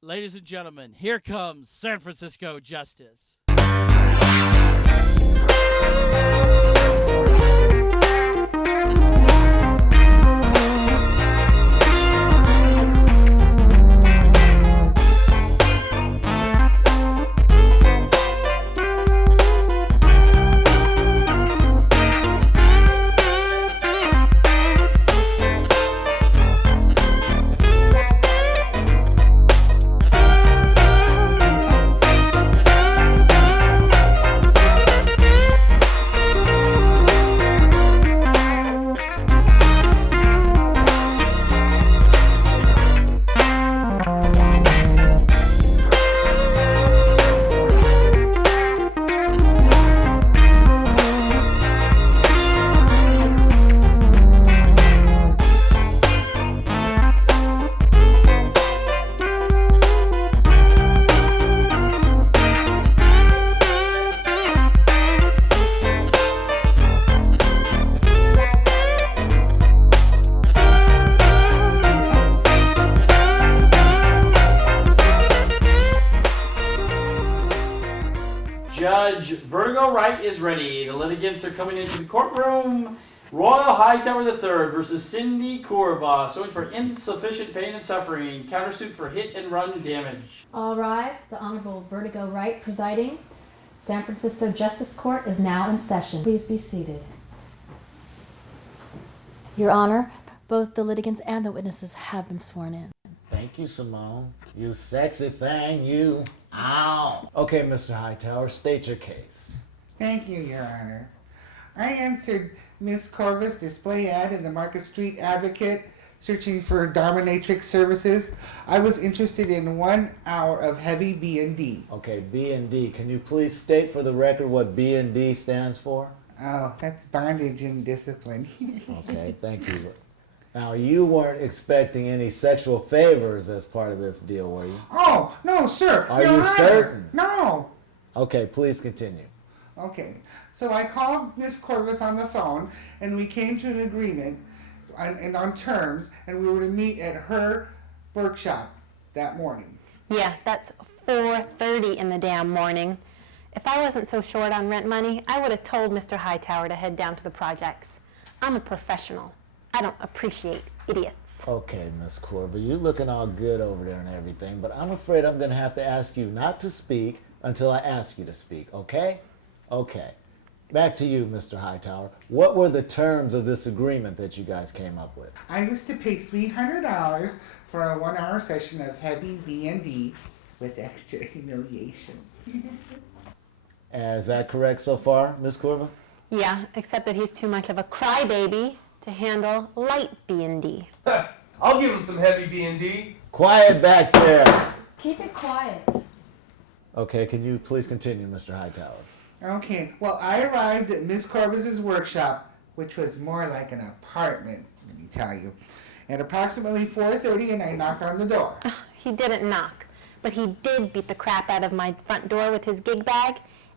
Ladies and gentlemen, here comes San Francisco Justice. Judge Vertigo Wright is ready. The litigants are coming into the courtroom. Royal Hightower III versus Cindy Corva, suing for insufficient pain and suffering. Countersuit for hit and run damage. All rise. The Honorable Vertigo Wright presiding. San Francisco Justice Court is now in session. Please be seated. Your Honor, both the litigants and the witnesses have been sworn in. Thank you, Simone. You sexy thing, you. Ow. Okay, Mr. Hightower, state your case. Thank you, Your Honor. I answered Miss Corvus' display ad in the Market Street Advocate searching for Dominatrix services. I was interested in 1 hour of heavy B&D. Okay, B&D. Can you please state for the record what B&D stands for? Oh, that's bondage and discipline. Okay, thank you. Now, you weren't expecting any sexual favors as part of this deal, were you? Oh, no, sir. Are Your you Honor. certain? No. Okay, please continue. Okay, so I called Miss Corvus on the phone, and we came to an agreement on terms, and we were to meet at her workshop that morning. Yeah, that's 4:30 in the damn morning. If I wasn't so short on rent money, I would have told Mr. Hightower to head down to the projects. I'm a professional. I don't appreciate idiots. Okay, Miss Corva, you looking all good over there and everything, but I'm afraid I'm going to have to ask you not to speak until I ask you to speak, okay? Okay. Back to you, Mr. Hightower. What were the terms of this agreement that you guys came up with? I was to pay $300 for a 1 hour session of heavy B&D with extra humiliation. Is that correct so far, Miss Corva? Yeah, except that he's too much of a crybaby to handle light B&D. I'll give him some heavy B&D. Quiet back there. Keep it quiet. Okay, can you please continue, Mr. Hightower? Okay, well, I arrived at Miss Corvus's workshop, which was more like an apartment, let me tell you, at approximately 4:30, and I knocked on the door. He didn't knock, but he did beat the crap out of my front door with his gig bag,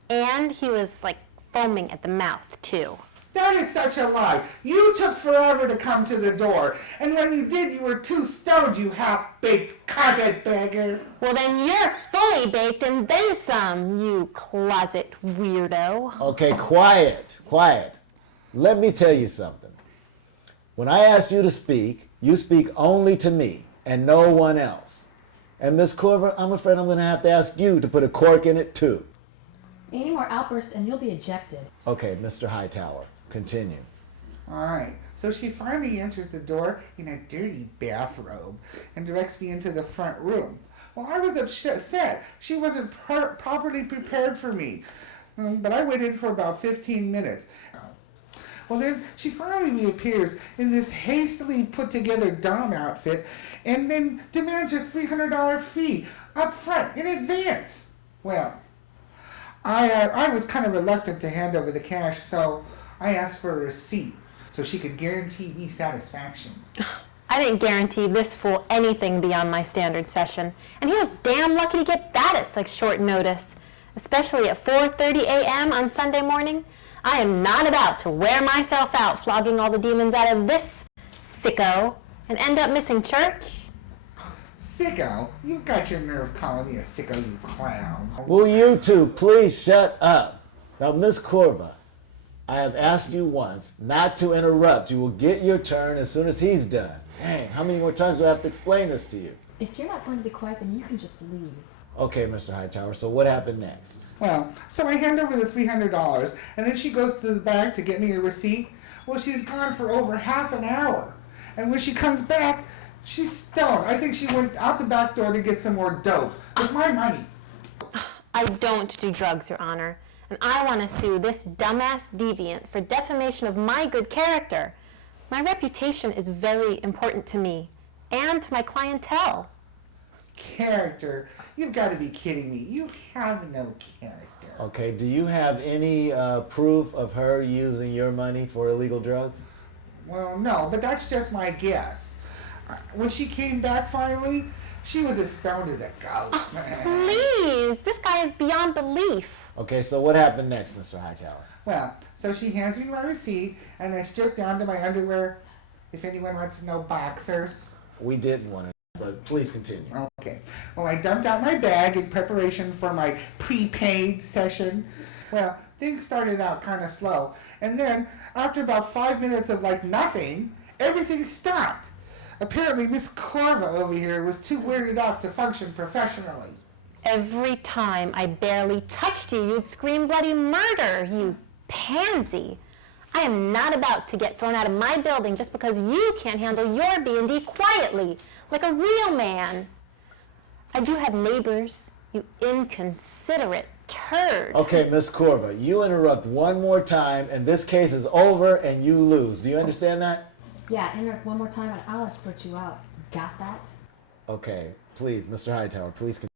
and he was, like, foaming at the mouth, too. That is such a lie. You took forever to come to the door, and when you did, you were too stoned, you half-baked carpetbagger. Well, then you're fully baked and then some, you closet weirdo. Okay, quiet, quiet. Let me tell you something. When I asked you to speak, you speak only to me and no one else. And Miss Corver, I'm afraid I'm going to have to ask you to put a cork in it too. Any more outbursts and you'll be ejected. Okay, Mr. Hightower, continue. All right, so she finally enters the door in a dirty bathrobe and directs me into the front room. Well, I was upset. She wasn't properly prepared for me, but I waited for about 15 minutes. Well, then she finally reappears in this hastily put together dom outfit and then demands her $300 fee up front in advance. Well, I was kind of reluctant to hand over the cash, so I asked for a receipt so she could guarantee me satisfaction. I didn't guarantee this fool anything beyond my standard session, and he was damn lucky to get that at such short notice, especially at 4:30 a.m. on Sunday morning. I am not about to wear myself out flogging all the demons out of this sicko and end up missing church. Sicko? You've got your nerve calling me a sicko, you clown. Will you two please shut up? Now, Miss Corva, I have asked you once not to interrupt. You will get your turn as soon as he's done. Dang, how many more times do I have to explain this to you? If you're not going to be quiet, then you can just leave. Okay, Mr. Hightower, so what happened next? Well, so I hand over the $300, and then she goes to the bag to get me a receipt. Well, she's gone for over half an hour. And when she comes back, she's stoned. I think she went out the back door to get some more dope with my money. I don't do drugs, Your Honor, and I want to sue this dumbass deviant for defamation of my good character. My reputation is very important to me and to my clientele. Character? You've got to be kidding me. You have no character. Okay, do you have any proof of her using your money for illegal drugs? Well, no, but that's just my guess. When she came back finally, she was as stoned as a goat. Please, this guy is beyond belief. Okay, so what happened next, Mr. Hightower? Well, so she hands me my receipt, and I strip down to my underwear. If anyone wants to know, boxers. We didn't want to, but please continue. Okay. Well, I dumped out my bag in preparation for my prepaid session. Well, things started out kind of slow. And then, after about 5 minutes of like nothing, everything stopped. Apparently, Miss Corva over here was too weirded out to function professionally. Every time I barely touched you, you'd scream bloody murder, you pansy. I am not about to get thrown out of my building just because you can't handle your B&D quietly, like a real man. I do have neighbors, you inconsiderate turd. Okay, Miss Corva, you interrupt one more time, and this case is over, and you lose. Do you understand that? Yeah, interrupt one more time and I'll escort you out. Got that? Okay, please, Mr. Hightower, please continue.